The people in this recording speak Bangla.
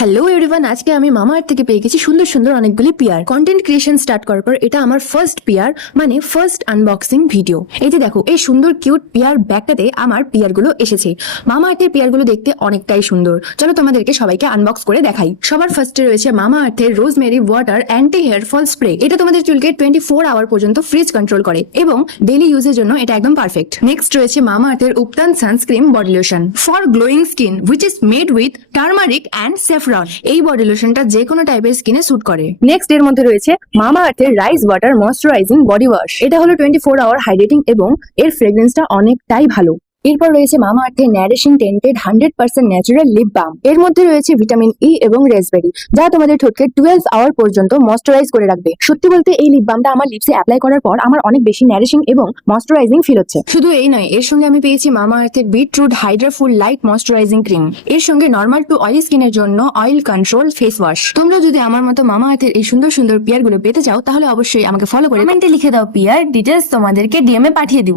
হ্যালো এভরিওয়ান, আজকে আমি মামা আর্থ থেকে পেয়ে গেছি সুন্দর সুন্দর অনেকগুলি পিয়ার। কন্টেন্ট ক্রিয়েশন স্টার্ট করার পর এটা আমার ফার্স্ট পিয়ার, মানে ফার্স্ট আনবক্সিং ভিডিও। এই যে দেখো, এই সুন্দর কিউট পিয়ার ব্যাগটাতে আমার পিয়ার গুলো এসেছে। মামা আর্থের পিয়ার গুলো দেখতে অনেকটাই সুন্দর। চলো তোমাদেরকে সবাইকে আনবক্স করে দেখাই। সবার ফার্স্টে রয়েছে মামা আর্থের rosemary water anti hair fall spray. এটা তোমাদের চুলকে 24 আওয়ার পর্যন্ত ফ্রিজ কন্ট্রোল করে এবং ডেইলি ইউজের জন্য এটা একদম পারফেক্ট। নেক্সট রয়েছে মামা আর্থের ubtan sunscreen body lotion for glowing skin which is made with turmeric and saffron. এই বডি লোশনটা যে কোনো টাইপের স্কিনে স্যুট করে। নেক্সট এর মধ্যে রয়েছে মামা আর্থের rice water moisturising body wash. এটা হলো 24 আওয়ার হাইড্রেটিং এবং এর ফ্রেগ্রেন্সটা অনেকটাই ভালো। এরপর রয়েছে মামা আর্থের ন্যারিশিং টেন্টেড 100% ন্যাচারাল লিপ বাম। এর মধ্যে রয়েছে ভিটামিন ই এবং রেসবেরি, যা তোমাদের ঠোঁটকে 12 আওয়ার পর্যন্ত ময়শ্চারাইজ করে রাখবে। সত্যি বলতে এই লিপ বামটা আমার লিপসে অ্যাপ্লাই করার পর আমার অনেক বেশি ন্যারিশিং এবং ময়শ্চারাইজিং ফিল হচ্ছে। শুধু এই নয়, এর সঙ্গে আমি পেয়েছি মামা আর্থের বিটরুট হাইড্রা ফুল লাইট ময়শ্চারাইজিং ক্রিম। এর সঙ্গে নর্মাল টু অয়েলি স্কিনের জন্য অয়েল কন্ট্রোল ফেস ওয়াশ। তোমরা যদি আমার মতো মামা আর্থের এই সুন্দর সুন্দর পিয়ার গুলো পেতে চাও, তাহলে অবশ্যই আমাকে ফলো করে কমেন্টে লিখে দাও পিয়ার ডিটেলস, তোমাদেরকে ডিএম এ পাঠিয়ে দিব।